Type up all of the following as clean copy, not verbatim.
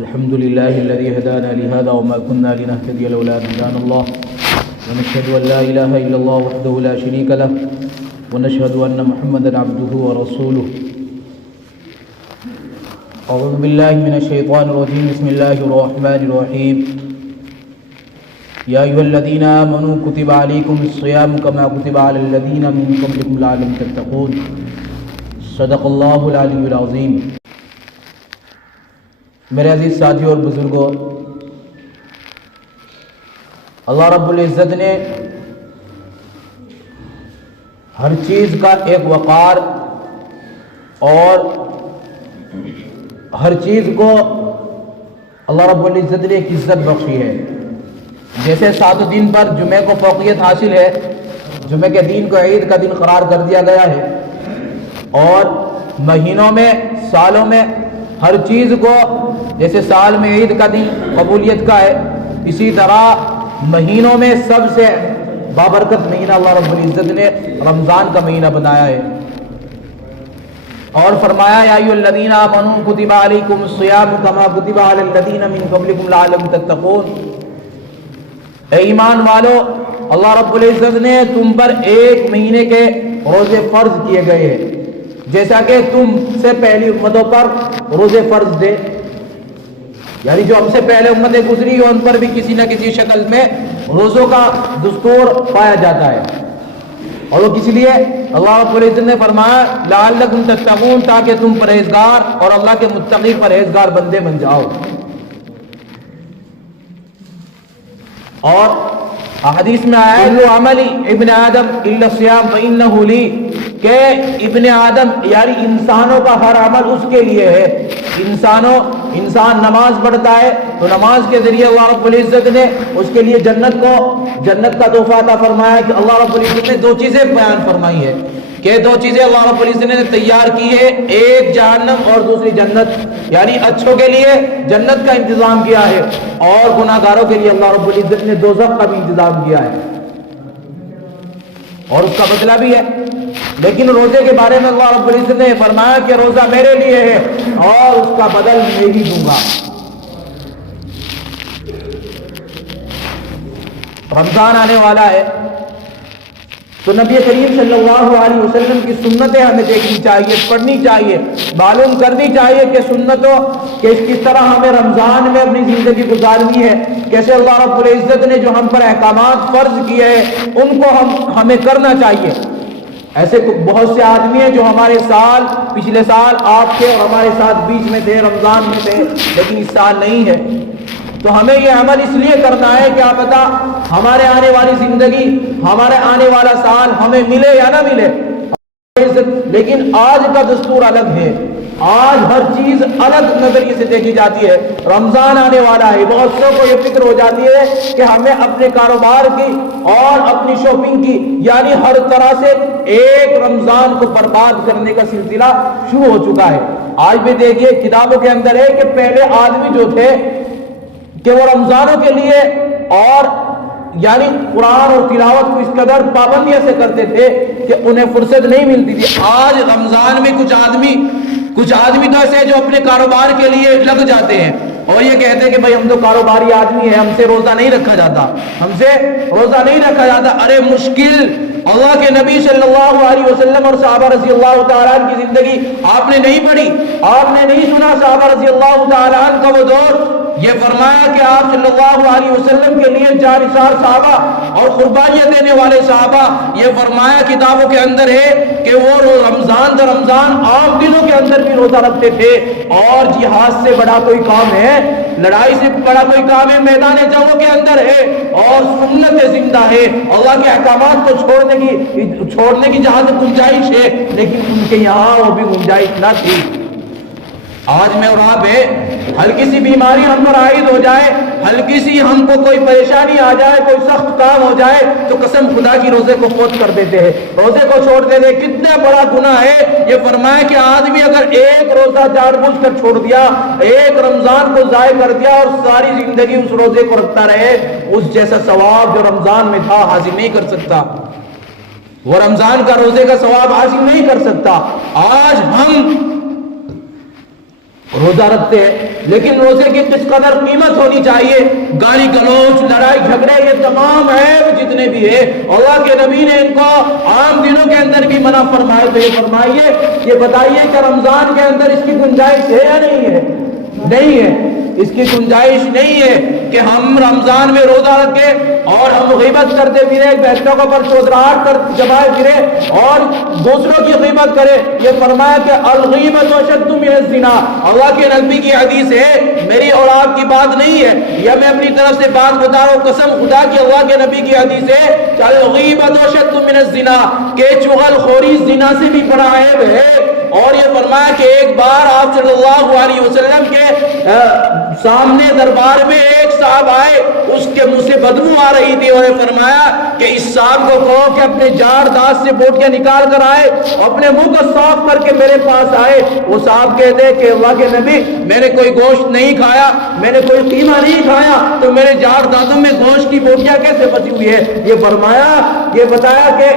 الحمد لله الذي هدانا لهذا وما كنا لنهتدي لولا أن هدانا الله ونشهد أن لا إله إلا الله وحده لا شريك له ونشهد أن محمدا عبده ورسوله. أعوذ بالله من الشيطان الرجيم. بسم الله الرحمن الرحيم. يا أيها الذين آمنوا كتب عليكم الصيام كما كتب على الذين من قبلكم لعلكم تتقون. صدق الله العلی العظیم. میرے عزیز ساتھیوں اور بزرگوں، اللہ رب العزت نے ہر چیز کا ایک وقار اور ہر چیز کو اللہ رب العزت نے ایک عزت بخشی ہے. جیسے 7 دن پر جمعے کو فوقیت حاصل ہے، جمعے کے دن کو عید کا دن قرار کر دیا گیا ہے، اور مہینوں میں سالوں میں ہر چیز کو جیسے سال میں عید کا دن قبولیت کا ہے، اسی طرح مہینوں میں سب سے بابرکت مہینہ اللہ رب العزت نے رمضان کا مہینہ بنایا ہے. اور فرمایا یا ایھا الذین آمنوا کتب علیکم الصیام کما کتب علی الذین من قبلکم لعلکم تتقون. اے ایمان والو، اللہ رب العزت نے تم پر ایک مہینے کے روزے فرض کیے گئے ہیں جیسا کہ تم سے پہلی امتوں پر روزے فرض تھے. یعنی جو ہم سے پہلے امتیں گزری ہیں ان پر بھی کسی نہ کسی شکل میں روزوں کا دستور پایا جاتا ہے، اور وہ کس لیے اللہ رب العزت نے فرمایا لعلکم تتقون، تاکہ تم پرہیزگار اور اللہ کے متقی پرہیزگار بندے بن جاؤ. اور حدیث میں آیا ہے عملی ابن آدم الا الصیام فانہ لی، کہ ابن آدم یعنی انسانوں کا ہر عمل اس کے لیے ہے. انسان نماز پڑھتا ہے تو نماز کے ذریعے اللہ رب العزت نے اس کے لیے جنت کا تحفہ عطا فرمایا ہے. کہ اللہ رب العزت نے 2 چیزیں بیان فرمائی ہے کہ 2 چیزیں اللہ رب العزت نے تیار کی ہے، ایک جہنم اور دوسری جنت. یعنی اچھوں کے لیے جنت کا انتظام کیا ہے اور گناہگاروں کے لیے اللہ رب العزت نے دوزخ کا بھی انتظام کیا ہے اور اس کا بدلہ بھی ہے. لیکن روزے کے بارے میں اللہ رب العزت نے فرمایا کہ روزہ میرے لیے ہے اور اس کا بدل میں ہی دوں گا. رمضان آنے والا ہے تو نبی کریم صلی اللہ علیہ وسلم کی سنتیں ہمیں دیکھنی چاہیے، پڑھنی چاہیے، معلوم کرنی چاہیے کہ سنتوں کہ کس طرح ہمیں رمضان میں اپنی زندگی گزارنی ہے، کیسے اللہ رب العزت نے جو ہم پر احکامات فرض کیے ہیں ان کو ہمیں کرنا چاہیے. ایسے بہت سے آدمی ہیں جو ہمارے پچھلے سال آپ کے اور ہمارے ساتھ بیچ میں تھے، رمضان میں تھے، لیکن اس سال نہیں ہے. تو ہمیں یہ عمل اس لیے کرنا ہے کہ آپ پتہ ہمارے آنے والی زندگی، ہمارے آنے والا سال ہمیں ملے یا نہ ملے. لیکن آج کا دستور الگ ہے، آج ہر چیز الگ نظریے سے دیکھی جاتی ہے. رمضان آنے والا ہے، بہت سو کو یہ فکر ہو جاتی ہے کہ ہمیں اپنے کاروبار کی اور اپنی شاپنگ کی، یعنی ہر طرح سے ایک رمضان کو برباد کرنے کا سلسلہ شروع ہو چکا ہے. آج بھی دیکھیے کتابوں کے اندر ہے کہ پہلے آدمی جو تھے کہ وہ رمضانوں کے لیے اور یعنی قرآن اور تلاوت کو اس قدر پابندیوں سے کرتے تھے کہ انہیں فرصت نہیں ملتی تھی. آج رمضان میں کچھ آدمی تو ایسے ہیں جو اپنے کاروبار کے لیے لگ جاتے ہیں اور یہ کہتے ہیں کہ بھائی ہم تو کاروباری آدمی ہیں، ہم سے روزہ نہیں رکھا جاتا. ارے مشکل، اللہ کے نبی صلی اللہ علیہ وسلم اور صحابہ رضی اللہ تعالیٰ عنہ کی زندگی آپ نے نہیں پڑھی، آپ نے نہیں سنا صحابہ رضی اللہ تعالیٰ عنہ کا وہ دور. یہ فرمایا کہ آپ صلی اللہ علیہ وسلم کے لیے جانثار صحابہ اور قربانیاں دینے والے صحابہ، یہ فرمایا کتابوں کے اندر ہے کہ وہ رمضان عام دنوں کے اندر بھی روزہ رکھتے تھے. اور جہاد سے بڑا کوئی کام ہے، لڑائی سے بڑا کوئی کام ہے میدان جنگوں کے اندر ہے، اور سنت زندہ ہے. اللہ کے احکامات کو چھوڑنے کی جہاں سے گنجائش ہے، لیکن ان کے یہاں وہ بھی گنجائش نہ تھی. آج میں اور آپ ہے، ہلکی سی بیماری ہم پر عائد ہو جائے، ہلکی سی ہم کو کوئی پریشانی آ جائے، کوئی سخت کام ہو جائے تو قسم خدا کی روزے کو فوت کر دیتے ہیں، روزے کو چھوڑ دیتے ہیں. کتنا بڑا گناہ ہے. یہ فرمایا کہ آدمی اگر ایک روزہ جان بوجھ کر چھوڑ دیا، ایک رمضان کو ضائع کر دیا اور ساری زندگی اس روزے کو رکھتا رہے، اس جیسا ثواب جو رمضان میں تھا حاصل نہیں کر سکتا. وہ رمضان کا روزے کا ثواب حاصل نہیں کر سکتا. آج ہم روزہ رکھتے ہیں، لیکن روزے کی کس قدر قیمت ہونی چاہیے. گالی گلوچ، لڑائی جھگڑے، یہ تمام عیب جتنے بھی ہے اللہ کے نبی نے ان کو عام دنوں کے اندر بھی منع فرمائے. تو یہ فرمائیے، یہ بتائیے کہ رمضان کے اندر اس کی گنجائش ہے یا نہیں ہے؟ نہیں ہے. اس کی گنجائش نہیں ہے کہ ہم رمضان میں روزہ رکھیں اور ہم غیبت کرتے پھرے، بہنوں کے اوپر چودراہٹ جمائے پھرے اور دوسروں کی غیبت کرے. یہ فرمایا کہ الغیبت اشد من الزنا. اللہ کے نبی کی حدیث ہے، میری اور آپ کی بات نہیں ہے، یا میں اپنی طرف سے بات بتا رہا ہوں، قسم خدا کی اللہ کے نبی کی حدیث ہے کہ الغیبت اشد من الزنا، کہ چغل خوری زنا سے بھی بڑا عیب ہے. اور یہ فرمایا کہ ایک بار آپ صلی اللہ علیہ وسلم کے سامنے دربار میں ایک صاحب آئے، اس کے منہ سے بدبو آ رہی تھی، اور فرمایا کہ اس صاحب کو کہو کہ اپنے جاڑ دانت سے بوٹیاں نکال کر آئے، اپنے منہ کو صاف کر کے میرے پاس آئے. وہ صاحب کہتے کہ اللہ کے نبی، میں نے کوئی گوشت نہیں کھایا، میں نے کوئی قیمہ نہیں کھایا، تو میرے جاڑ دانتوں میں گوشت کی بوٹیاں کیسے بچی ہوئی ہے؟ یہ فرمایا، یہ بتایا کہ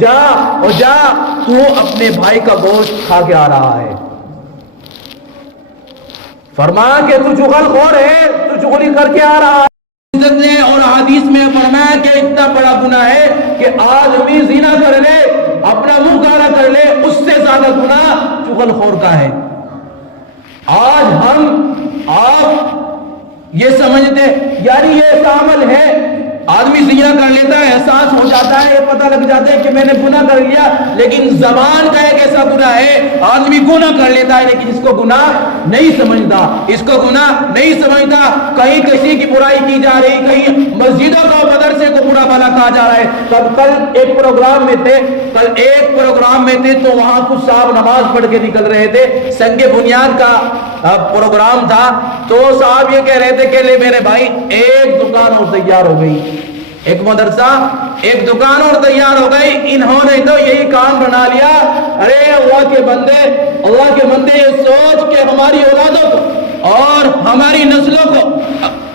جا تو اپنے بھائی کا گوشت کھا کے آ رہا ہے. فرمایا کہ تو چغل خور ہے، تو چغلی کر کے آ رہا ہے. اور حدیث میں فرمایا کہ اتنا بڑا گناہ ہے کہ آدمی زنا کر لے، اپنا منہ کالا کر لے، اس سے زیادہ گناہ چغل خور کا ہے. آج آپ یہ سمجھتے یعنی یہ ایسا عمل ہے، آدمی زنا کر لیتا ہے، احساس ہو جاتا ہے، یہ پتہ لگ جاتا ہے کہ میں نے گناہ کر لیا، لیکن زبان کا ایک ایسا گناہ ہے، آدمی گناہ کر لیتا ہے لیکن اس کو گناہ نہیں سمجھتا، اس کو گناہ نہیں سمجھتا. کہیں کسی کی برائی کی جا رہی، کہیں مسجدوں کو مدرسے کو برا بھلا کہا جا رہا ہے. کل ایک پروگرام میں تھے تو وہاں کچھ صاحب نماز پڑھ کے نکل رہے تھے، سنگ بنیاد کا پروگرام تھا. تو صاحب یہ کہہ رہے تھے کہ لے میرے بھائی، ایک دکان اور تیار ہو گئی، ایک مدرسہ، ایک دکان اور تیار ہو گئی. انہوں نے تو یہی کام بنا لیا. ارے اللہ کے بندے یہ سوچ کہ ہماری اولادوں کو اور ہماری نسلوں کو،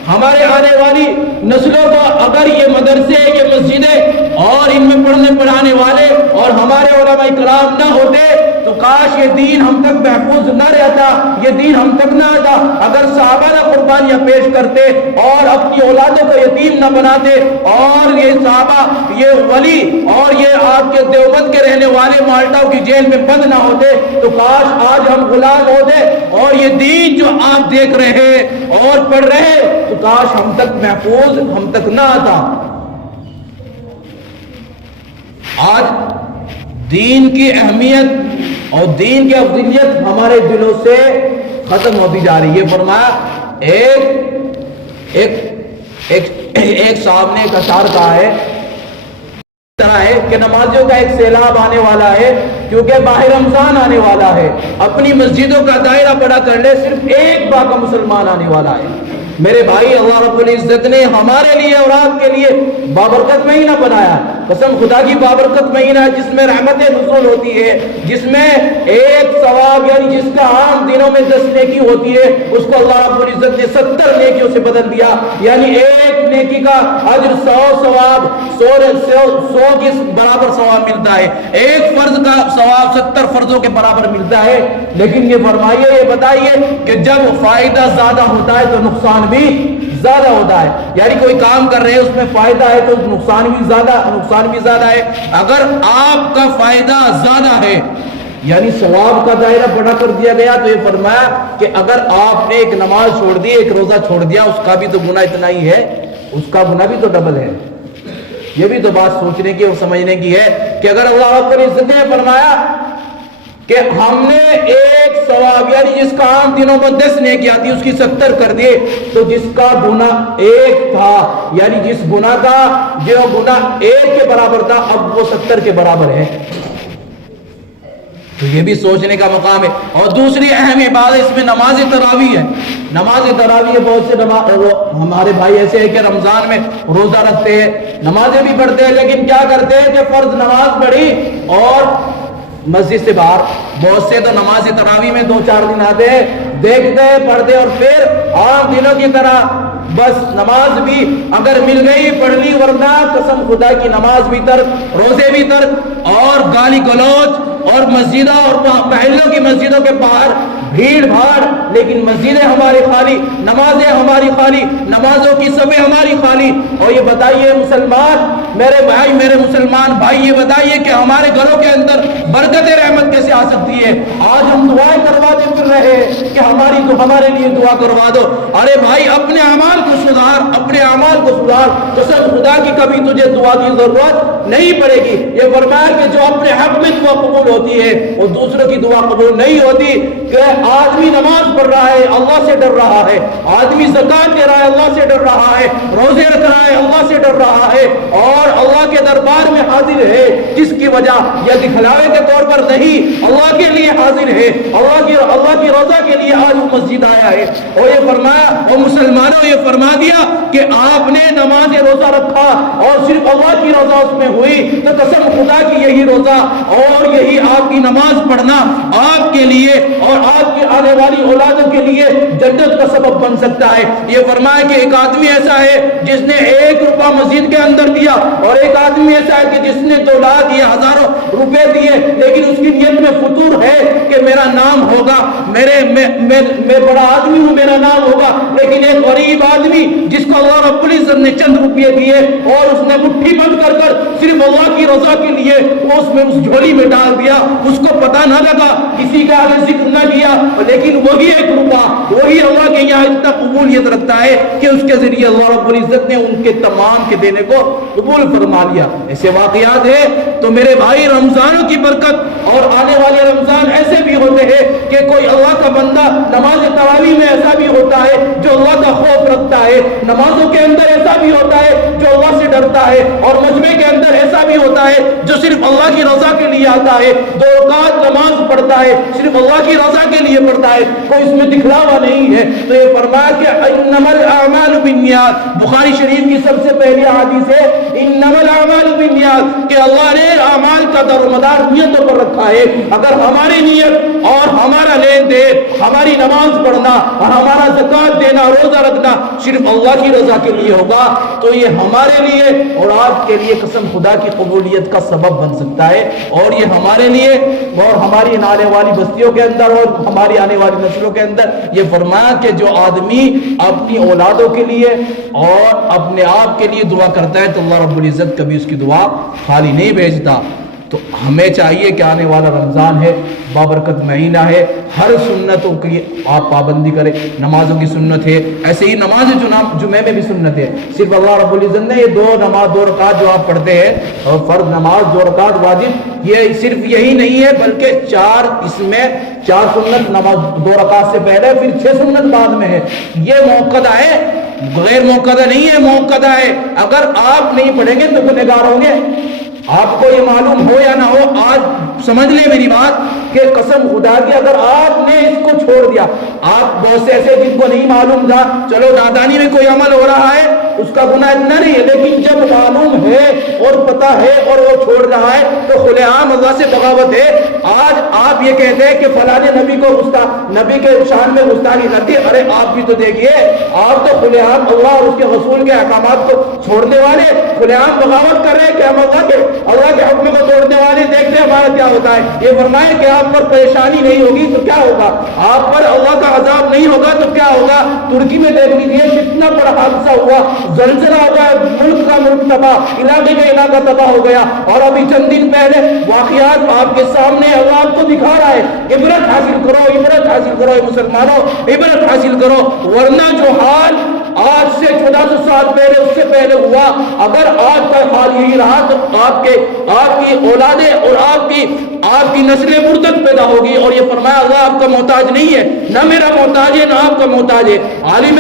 ہمارے آنے والی نسلوں کو اگر یہ مدرسے، یہ مسجدیں اور ان میں پڑھنے پڑھانے والے اور ہمارے علماء کرام نہ ہوتے تو کاش یہ دین ہم تک محفوظ نہ رہتا، یہ دین ہم تک نہ آتا. اگر صحابہ نہ قربانیاں پیش کرتے اور اپنی اولادوں کو یتیم نہ بناتے، اور یہ صحابہ، یہ ولی اور یہ آپ کے دیوبند کے رہنے والے مالٹاؤ کی جیل میں بند نہ ہوتے تو کاش آج ہم غلام ہوتے. اور یہ دین جو آپ دیکھ رہے اور پڑھ رہے تو کاش ہم تک محفوظ، ہم تک نہ آتا. آج دین کی اہمیت اور دین کی افضلیت ہمارے دلوں سے ختم ہوتی جا رہی ہے. فرمایا ایک صاحب نے ایک اشعار کہا ہے، طرح ہے کہ نمازیوں کا ایک سیلاب آنے والا ہے کیونکہ ماہ رمضان آنے والا ہے. اپنی مسجدوں کا دائرہ بڑا کر لے، صرف ایک باقی مسلمان آنے والا ہے. میرے بھائی، اللہ رب العزت نے ہمارے لیے اور آپ کے لیے بابرکت مہینہ بنایا. قسم خدا کی بابرکت مہینہ ہے جس میں رحمت نزول ہوتی ہے، جس میں ایک ثواب یعنی جس کا عام دنوں میں 10 نیکی ہوتی ہے اس کو اللہ رب العزت نے 70 نیکیوں سے بدل دیا. یعنی ایک نیکی کا اجر 100 ثواب، 100 کے برابر ثواب ملتا ہے. ایک فرض کا ثواب 70 فرضوں کے برابر ملتا ہے. لیکن یہ فرمائیے، یہ بتائیے کہ جب فائدہ زیادہ ہوتا ہے تو نقصان بھی زیادہ ہوتا ہے. یعنی کوئی کام کر رہے ہیں، اس میں فائدہ ہے تو نقصان بھی زیادہ ہے. اگر آپ کا فائدہ زیادہ ہے یعنی ثواب کا دائرہ بڑا کر دیا گیا تو یہ فرمایا کہ اگر آپ نے ایک نماز چھوڑ دی، ایک روزہ چھوڑ دیا، اس کا بھی تو گناہ اتنا ہی ہے، اس کا گناہ بھی تو ڈبل ہے. یہ بھی تو بات سوچنے کی اور سمجھنے کی ہے کہ اگر اللہ رب العزت نے فرمایا کہ ہم نے ایک ثواب یعنی جس کا عام دنوں میں 10 نیکی آتی اس کی 70 کر دیے، تو جس کا گناہ ایک تھا یعنی جس گناہ کا جو گناہ 1 کے برابر تھا اب وہ 70 کے برابر ہے. تو یہ بھی سوچنے کا مقام ہے. اور دوسری اہم عبادت اس میں نماز تراویح ہے. نماز تراویح بہت سے ہمارے بھائی ایسے ہیں کہ رمضان میں روزہ رکھتے ہیں، نمازیں بھی پڑھتے ہیں، لیکن کیا کرتے ہیں کہ فرض نماز پڑھی اور مسجد سے باہر. بہت سے تو نماز تراویح میں 2-4 دن آتے ہیں، دیکھتے ہیں، پڑھتے اور پھر عام دنوں کی طرح بس نماز بھی اگر مل گئی پڑھ لی، ورنہ قسم خدا کی نماز بھی ترک، روزے بھی ترک اور گالی گلوچ اور مسجدوں اور محلوں کی مسجدوں کے باہر بھیڑ بھاڑ، لیکن مسجدیں ہماری خالی، نمازیں ہماری خالی، نمازوں کی صفیں ہماری خالی۔ اور یہ بتائیے مسلمان میرے بھائی، میرے مسلمان بھائی، یہ بتائیے کہ ہمارے گھروں کے اندر برکت رحمت کیسے آ سکتی ہے؟ آج ہم دعائیں کرواتے پھر رہے کہ ہمارے لیے دعا کروا دو۔ ارے بھائی اپنے اعمال کو سدھار، اپنے اعمال کو سدھار، قسم خدا کی کبھی تجھے دعا کی ضرورت نہیں پڑے گی۔ یہ فرمایا کہ جو اپنے حق میں دعا قبول ہوتی ہے وہ دوسروں کی دعا قبول نہیں ہوتی۔ کہ آدمی نماز پڑھ رہا ہے اللہ سے ڈر رہا ہے، آدمی زکات دے رہا ہے اللہ سے ڈر رہا ہے، روزے رکھ رہا ہے اللہ سے ڈر رہا ہے، اور اللہ کے دربار میں حاضر ہے جس کی وجہ یہ دکھلاوے کے طور پر نہیں، اللہ کے لیے حاضر ہے، اللہ کی رضا کے لیے آج وہ مسجد آیا ہے۔ اور یہ فرمایا، اور مسلمانوں یہ فرما دیا کہ آپ نے نماز روزہ رکھا اور صرف اللہ کی رضا اس میں ہوئی، تو قسم خدا کی یہی روزہ اور یہی آپ کی نماز پڑھنا آپ کے لیے اور آپ کی آنے والی اولادوں کے لیے جنت کا سبب بن سکتا ہے۔ یہ فرمایا کہ ایک آدمی ایسا ہے جس نے 1 روپہ مسجد کے اندر دیا، اور ایک آدمی ایسا ہے کہ جس نے 2 لاکھ یا ہزاروں روپے دیے، لیکن اس کی نیت میں فطور ہے کہ میرا نام ہوگا، میں بڑا آدمی ہوں، میرا نام ہوگا۔ لیکن ایک غریب آدمی جس کو اللہ رب العزت نے چند روپے دیے اور اس نے مٹھی بند کر کر صرف اللہ کی رضا کے لیے اس جھولی میں ڈال دیا، اس کو پتہ نہ لگا، کسی کا آگے ذکر نہ کیا، لیکن وہی 1 روپہ وہی اللہ کے یہاں اتنا قبولیت رکھتا ہے کہ اس کے ذریعے اللہ رب العزت نے ان کے تمام کے دینے کو قبول فرما لیا۔ ایسے واقعات ہیں۔ تو میرے بھائی رمضانوں کی برکت، اور آنے والے رمضان ایسے بھی ہوتے ہیں کہ کوئی اللہ کا بندہ نماز تراویح میں ایسا بھی ہوتا ہے جو اللہ کا خوف رکھتا ہے، نمازوں کے اندر ایسا بھی ہوتا ہے جو اللہ سے ڈرتا ہے، اور مجمع کے اندر ایسا بھی ہوتا ہے جو صرف اللہ کی رضا کے لیے آتا ہے، 2 رکعت نماز پڑھتا ہے صرف اللہ کی رضا کے لیے پڑھتا ہے، کوئی اس میں دکھلاوا نہیں ہے۔ تو یہ فرمایا کہ انما الاعمال بالنیات، بخاری شریف کی سب سے پہلی حدیث ہے انما الاعمال بالنیات، کہ اللہ نے اعمال کا دار و مدار نیتوں پر رکھا ہے۔ اگر ہماری نیت اور ہمارا لین دین، ہماری نماز پڑھنا اور ہمارا زکات دینا، روزہ رکھنا صرف اللہ کی رضا کے لیے ہوگا تو یہ ہمارے لیے اور آپ کے لیے قسم خدا کی قبولیت کا سبب بن سکتا ہے، اور یہ ہمارے لیے اور ہماری آنے والی بستیوں کے اندر اور ہماری آنے والی نسلوں کے اندر یہ فرمایا کہ جو آدمی اپنی اولادوں کے لیے اور اپنے آپ کے لیے دعا کرتا ہے تو اللہ رب العزت کبھی اس کی دعا خالی نہیں بھیجتا۔ تو ہمیں چاہیے کہ آنے والا رمضان ہے، بابرکت مہینہ ہے، ہر سنتوں کی آپ پابندی کریں۔ نمازوں کی سنت ہے، ایسے ہی نماز جمعے میں بھی سنت ہے۔ صرف اللہ رب العزت نے یہ 2 رکعت جو آپ پڑھتے ہیں اور فرض نماز 2 رکعت واجب، یہ صرف یہی نہیں ہے بلکہ 4 اس میں 4 سنت نماز 2 رکعت سے پہلے، پھر 6 سنت بعد میں ہے۔ یہ موقع ہے، غیر موقع نہیں ہے، موقع ہے۔ اگر آپ نہیں پڑھیں گے تو گنہگار ہوں گے۔ آپ کو یہ معلوم ہو یا نہ ہو، آج سمجھ لیں میری بات کہ قسم خدا کی اگر آپ نے اس کو چھوڑ دیا، آپ بہت سے ایسے جن کو نہیں معلوم تھا، چلو نادانی میں کوئی عمل ہو رہا ہے اس کا گناہ اتنا نہیں ہے، لیکن جب معلوم ہے اور پتہ ہے اور وہ چھوڑ رہا ہے تو کھلے عام اللہ سے بغاوت ہے۔ آج آپ یہ کہتے ہیں کہ فلاں نبی کو نبی کے شان میں گستاخی کرتی ہے، ارے آپ بھی تو دیکھیے، آپ تو کھلے عام اللہ اور اس کے رسول کے احکامات کو چھوڑنے والے کھلے عام بغاوت کر رہے ہیں کہ ہم اللہ کے حکم کو توڑنے والے، دیکھتے ہیں ہمارا کیا ہوتا ہے۔ یہ فرمائے کہ آپ پر پریشانی نہیں ہوگی تو کیا ہوگا، آپ پر اللہ کا عذاب نہیں ہوگا تو کیا ہوگا۔ ترکی میں دیکھ لیجیے کتنا بڑا حادثہ ہوا، زلزلہ ہوا، ملک کا ملک تباہ، علاقے کا علاقہ تباہ ہو گیا، اور ابھی چند دن پہلے واقعات آپ کے سامنے اللہ آپ کو دکھا رہا ہے۔ عبرت حاصل کرو، عبرت حاصل کرو مسلمانوں، عبرت حاصل کرو، ورنہ جو حال آج سے 1400 سال پہلے اس سے پہلے ہوا، اگر آج کا حال یہی رہا تو آپ کی اولادیں اور آپ کی نسلیں مرتد پیدا ہوگی۔ اور یہ فرمایا اللہ آپ کا محتاج نہیں ہے، نہ میرا محتاج ہے نہ آپ کا محتاج ہے۔ عالم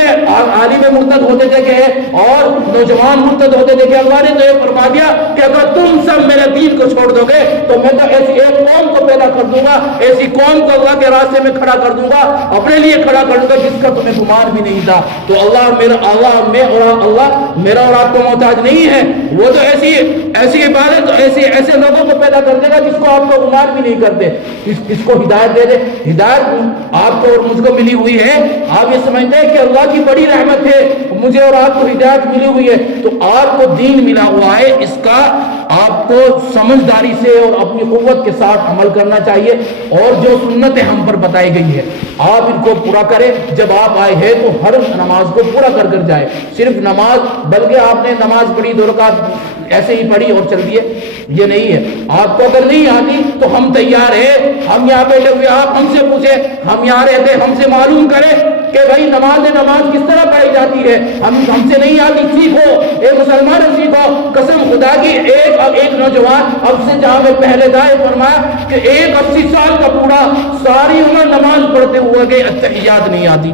مرتد ہوتے دیکھے اور نوجوان مرتد ہوتے دیکھے، اللہ نے تو یہ فرما دیا کہ اگر تم سب میرے دین کو چھوڑ دو گے تو میں تو ایسی ایک قوم کو پیدا کر دوں گا، ایسی قوم کو اللہ کے راستے میں کھڑا کر دوں گا، اپنے لیے کھڑا کر دوں گا جس کا تمہیں گمان بھی نہیں تھا۔ تو اللہ میرا اور آپ کو محتاج نہیں ہے، وہ تو ایسی عبادت ایسے لوگوں کو پیدا کر دے گا جس کو آپ کو گمان بھی نہیں کرتے، اس کو ہدایت دے دے۔ ہدایت آپ کو اور مجھ کو ملی ہوئی ہے، آپ یہ سمجھتے ہیں کہ اللہ کی بڑی رحمت ہے، مجھے اور آپ کو ہدایت ملی ہوئی ہے، تو آپ کو دین ملا ہوا ہے، اس کا آپ کو سمجھداری سے اور اپنی قوت کے ساتھ عمل کرنا چاہیے، اور جو سنتیں ہم پر بتائی گئی ہے آپ ان کو پورا کریں۔ جب آپ آئے ہیں تو ہر نماز کو پورا کر کر جائے، صرف نماز بلکہ آپ نے نماز پڑھی 2 رکعت ایسے ہی پڑھی اور چل دیے، یہ نہیں ہے۔ آپ کو اگر نہیں آتی تو ہم تیار ہیں، ہم یہاں بیٹھے ہوئے، آپ ہم سے پوچھیں، ہم یہاں رہتے، ہم سے معلوم کریں کہ بھائی نماز کس طرح پڑھی جاتی ہے، ہم سے نہیں آتی، سیکھو، اے مسلمان سیکھو۔ قسم خدا کی ایک نوجوان اب سے جہاں میں پہلے تھا، فرمایا کہ 80 سال کا بوڑھا ساری عمر نماز پڑھتے ہوئے کہ اتحیات نہیں آتی۔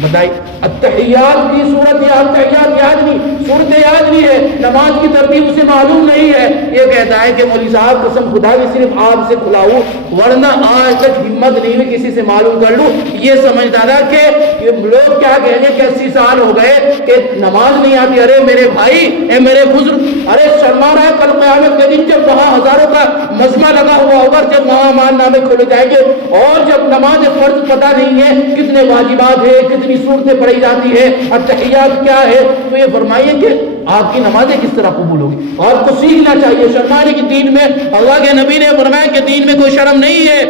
بتائی اتحیات کی صورت یا اتحیات یاد نہیں، صورت یاد نہیں ہے، نماز کی ترتیب اسے معلوم نہیں ہے، یہ کہتا ہے کہ مولوی صاحب قسم خدا کی صرف آپ سے کھلاؤ، ورنہ آج تک ہمت نہیں ہوئی کسی سے معلوم کر لوں۔ یہ سمجھتا تھا کہ لوگ کیا کہیں گے کہ 80 سال ہو گئے کہ نماز نہیں آتی۔ ارے میرے بھائی، اے میرے بزرگ، ارے شرما رہا ہے کل قیامت کے دن جب وہاں ہزاروں کا مجمع لگا ہوا ہوگا، جب وہاں امان نامے کھولے جائیں گے، اور جب نماز فرض پتہ نہیں ہے، کتنے واجبات ہے، کتنی صورتیں پڑھی جاتی ہے، اتحیات کیا ہے، تو یہ فرمائیے کہ آپ کی نمازیں کس طرح قبول ہوگی۔ اور کو سیکھنا چاہیے شرمانے کی دین میں، اللہ کے نبی نے فرمایا کہ دین میں کوئی شرم نہیں ہے۔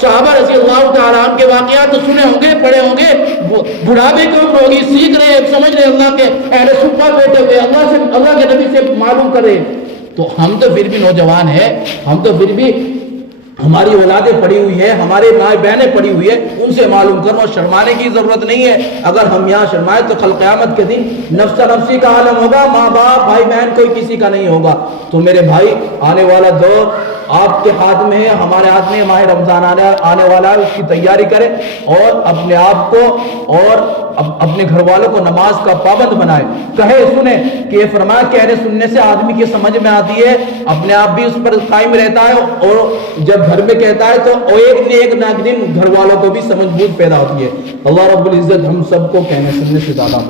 صحابہ رضی اللہ تعالیٰ عنہ کے واقعات تو سنے ہوں گے، پڑھے ہوں گے، بڑھاپے کی عمر ہوگی، سیکھ رہے ہیں، سمجھ رہے اللہ کے اہل صفہ بیٹھے ہوئے، اللہ کے نبی سے معلوم کر رہے ہیں، تو ہم تو پھر بھی نوجوان ہیں، ہم تو پھر بھی ہماری اولادیں پڑھی ہوئی ہیں، ہمارے ماں بہنیں پڑھی ہوئی ہیں، ان سے معلوم کرو، اور شرمانے کی ضرورت نہیں ہے۔ اگر ہم یہاں شرمائے تو کل قیامت کے دن نفسا نفسی کا عالم ہوگا، ماں باپ بھائی بہن کوئی کسی کا نہیں ہوگا۔ تو میرے بھائی آنے والا دور آپ کے ہاتھ میں ہے، ہمارے ہاتھ میں، ماہ رمضان آنے والا ہے، اس کی تیاری کریں اور اپنے آپ کو اور اپنے گھر والوں کو نماز کا پابند بنائے۔ کہے سنیں کہ یہ فرمایا کہنے سننے سے آدمی کی سمجھ میں آتی ہے، اپنے آپ بھی اس پر قائم رہتا ہے، اور جب گھر میں کہتا ہے تو ایک نہ ایک دن گھر والوں کو بھی سمجھ بوجھ پیدا ہوتی ہے۔ اللہ رب العزت ہم سب کو کہنے سننے سے زیادہ